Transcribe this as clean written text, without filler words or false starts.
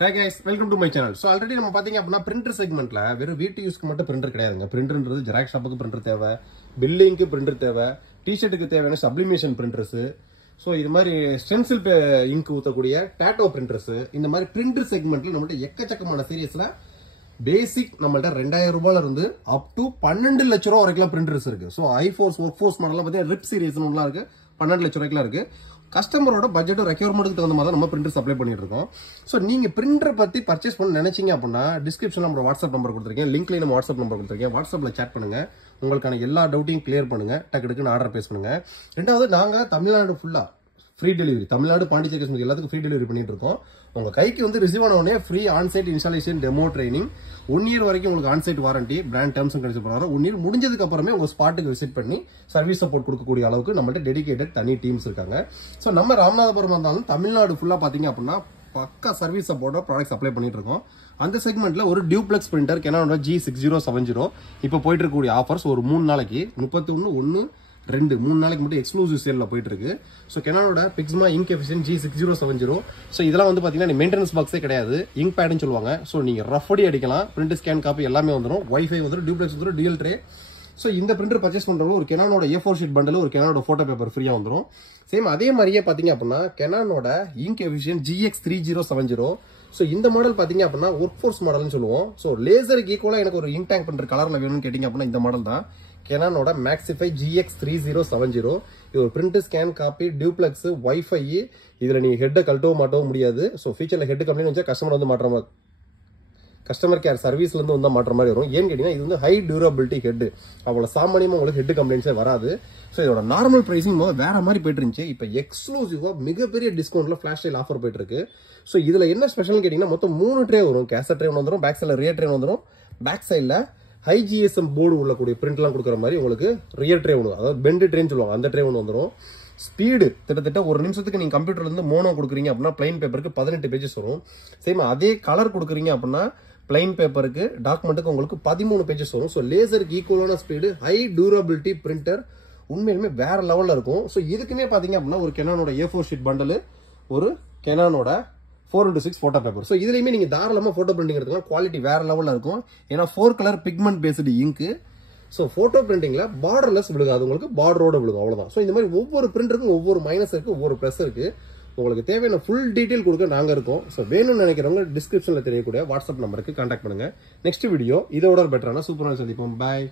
Hi guys, welcome to my channel. So already நம்ம பாத்தீங்க அப்படினா printer segmentல வெறும் வீட்டு யூஸ்க்கு மட்டும் printer கிடையாதுங்க. Printerன்றது ஜெராக்ஸ் ஷாப்புக்கு printer தேவை, பில்லிங்க்கு printer தேவை, டி-ஷர்ட்டுக்கு தேவையான sublimation printers. So இது மாதிரி stencil ink ஊத்தக்கூடிய tattoo printers. இந்த மாதிரி printer segmentல நம்மள்ட்ட எக்கச்சக்கமான சீரிஸ்ல பேசிக் நம்மள்ட்ட 2000 ரூபாயில இருந்து அப் டு 12 லட்சம் ரூபாய் வரைக்கும் printers இருக்கு. So iForce Workforce மாடல்ல பாத்தீங்கன்னா RIP சீரிஸ்னு ஒண்ணா இருக்கு. 12 லட்சம் ரூபாய்க்குலாம் இருக்கு. கஸ்டமரோட பட்ஜெட் ரெக்யர்மெண்ட்டுக்கு தகுந்த மாதிரி நம்ம பிரிண்டர் சப்ளை பண்ணிட்டு இருக்கோம். ஸோ நீங்க பிரிண்டர் பத்தி பர்ச்சேஸ் பண்ண நினைச்சீங்க அப்படின்னா டிஸ்கிரிப்ஷன்ல நம்ம வாட்ஸ்அப் நம்பர் கொடுத்துருக்கேன், லிங்க்ல நம்ம வாட்ஸ்அப் நம்பர் கொடுத்துருக்கேன். வாட்ஸ்அப்ல சேட் பண்ணுங்க, உங்களுக்கான எல்லா டவுட்டையும் கிளியர் பண்ணுங்க, டக்குன்னு ஆர்டர் பேஸ் பண்ணுங்க. ரெண்டாவது நாங்க தமிழ்நாடு ஃபுல்லா ஃப்ரீ டெலிவரி, தமிழ்நாடு பாண்டிச்சேரி காஷ்மீர் எல்லாத்துக்கும் ஃப்ரீ டெலிவரி பண்ணிட்டு இருக்கோம். உங்க கைக்கு வந்து ரிசீவ் ஆன உடனே free onsite installation demo training, 1 year வரைக்கும் உங்களுக்கு onsite warranty, brand terms and conditions பிரகாரம் 1 இயர் முடிஞ்சதுக்கு அப்புறமே உங்க ஸ்பாட்டுக்கு விசிட் பண்ணி சர்வீஸ் சப்போர்ட் கொடுக்கக்கூடிய அளவுக்கு நம்மள்ட்ட டெடிகேட்டட் தனி டீம்ஸ் இருக்காங்க. ஸோ நம்ம ராமநாதபுரம் இருந்தாலும் தமிழ்நாடு ஃபுல்லா பாத்தீங்க அப்படின்னா பக்கா சர்வீஸ் சப்போர்ட்டா ப்ராடக்ட் சப்ளை பண்ணிட்டு இருக்கோம். அந்த செக்மெண்ட்ல ஒரு டியூப்ளெக்ஸ் பிரிண்டர் Canon G6070 இப்போ போயிட்டு இருக்கக்கூடிய ஆஃபர்ஸ் ஒரு 3 நாளைக்கு 31/1/2 3 நாளைக்கு மட்டும் எக்ஸ்க்ளூசிவ் சேல்ல போயிட்டு இருக்கு. ஸோ Canonோட Pixma Ink Efficient G6070. So இதெல்லாம் வந்து பாத்தீங்கன்னா மெயின்டெனன்ஸ் பாக்ஸே கிடையாது, இங்க் பேட்னு சொல்லுவாங்க. ஸோ நீங்க ரஃப் அடி அடிக்கலாம், பிரிண்ட் ஸ்கேன் காப்பி எல்லாமே வந்துடும், வைஃபை வந்துடும், டியூப்ளெக்ஸ் வந்துடும், டியூல் ட்ரே. ஸோ இந்த பிரிண்டர் பர்ச்சேஸ் பண்றவங்க ஒரு Canonோட A4 ஷீட் பண்டல், ஒரு Canonோட போட்டோ பேப்பர் ஃப்ரீயா வந்துடும். சேம் அதே மாதிரியே பாத்தீங்க அப்படின்னா Canonோட Ink Efficient GX3070. ஸோ இந்த மாடல் பாத்தீங்க அப்படின்னா ஒர்க் ஃபோர்ஸ் மாடல்னு சொல்லுவோம். ஸோ லேசருக்கு ஈக்குவலா எனக்கு ஒரு இங்க் டேங்க் பண்ற கலர்ல வேணும்னு கேட்டீங்க அப்படின்னா இந்த மாடல் தான் Canonோட Maxify GX3070. இது ஒரு print scan copy, duplex, wifi. இதுல நீங்க ஹெட்டை கழட்டவும் மாட்டவும் முடியாது. ஸோ ஃபியூச்சர்ல ஹெட் கம்ப்ளைண்ட் வச்சா கஸ்டமர் வந்து மாற்ற மாதிரி, கஸ்டமர் கேர் சர்வீஸ்ல இருந்து வந்தா மாற்ற மாதிரி வரும். ஏன்னு கேட்டீங்கன்னா இது வந்து ஹை டியூரபிலிட்டி ஹெட், அவ்வளவு சாமானியமா உங்களுக்கு ஹெட் கம்ப்ளைண்ட்ஸே வராது. ஸோ இதோட நார்மல் பிரைசிங் வேற மாதிரி போயிட்டு இருந்துச்சு. இப்போ எக்ஸ்க்ளூசிவா மிகப்பெரிய டிஸ்கவுண்ட்ல ஃபிளாஷ் சேல் ஆஃபர் போயிட்டு இருக்கு. ஸோ இதுல என்ன ஸ்பெஷல் கேட்டீங்கன்னா மொத்தம் 3 ட்ரே வரும். கேசட் ட்ரே வந்துடும், பேக் சைட்ல ரியர் ட்ரே வந்துடும், பேக் சைட்ல ஹை ஜிஎஸ்எம் போர்டு உள்ளக்கூடிய பிரிண்ட் எல்லாம் கொடுக்குற மாதிரி உங்களுக்கு ரியர் ட்ரே ஒன்று, அதாவது பெண்ட் ட்ரேன்னு சொல்லுவாங்க, அந்த ட்ரே ஒன்று வந்துடும். ஸ்பீடு கிட்டத்தட்ட ஒரு நிமிஷத்துக்கு நீங்க கம்ப்யூட்டர்ல இருந்து மோனோ கொடுக்குறீங்க அப்படின்னா பிளைன் பேப்பருக்கு 18 பேஜஸ் வரும். சேம் அதே கலர் கொடுக்குறீங்க அப்படின்னா பிளைன் பேப்பருக்கு டாக்குமெண்ட்டுக்கு உங்களுக்கு 13 பேஜஸ் வரும். ஸோ லேசருக்கு ஈக்குவலான ஸ்பீடு, ஹை டியூரபிலிட்டி பிரிண்டர், உண்மையிலுமே வேற லெவல்ல இருக்கும். ஸோ இதுக்குமே பாத்தீங்க அப்படின்னா ஒரு Canonோட A4 ஷீட் பண்டல், ஒரு Canonோட 4x6 போட்டோ பேப்பர். ஸோ இதுலயுமே நீங்க தாராளமா போட்டோ பிரிண்டிங் எடுத்துக்கலாம், குவாலிட்டி வேற லெவல்ல இருக்கும். ஏன்னா 4 கலர் பிக்மெண்ட் பேஸ்டு இங்கு. ஸோ போட்டோ பிரிண்டிங்ல பார்டர்லெஸ் விழுகாது, உங்களுக்கு பார்டரோட விழுகும், அவ்வளவுதான். ஸோ இந்த மாதிரி ஒவ்வொரு பிரிண்டருக்கும் ஒவ்வொரு மைனஸ் இருக்கு, ஒவ்வொரு பிளஸ் இருக்கு. உங்களுக்கு தேவையான ஃபுல் டீடைல் கொடுக்க நாங்க இருக்கோம். ஸோ வேணும்னு நினைக்கிறவங்க டிஸ்கிரிப்ஷன்ல தெரியக்கூடிய வாட்ஸ்அப் நம்பருக்கு கான்டாக்ட் பண்ணுங்க. நெக்ஸ்ட் வீடியோ இதோட பெட்டரான சூப்பரான சந்திப்போம். பாய்.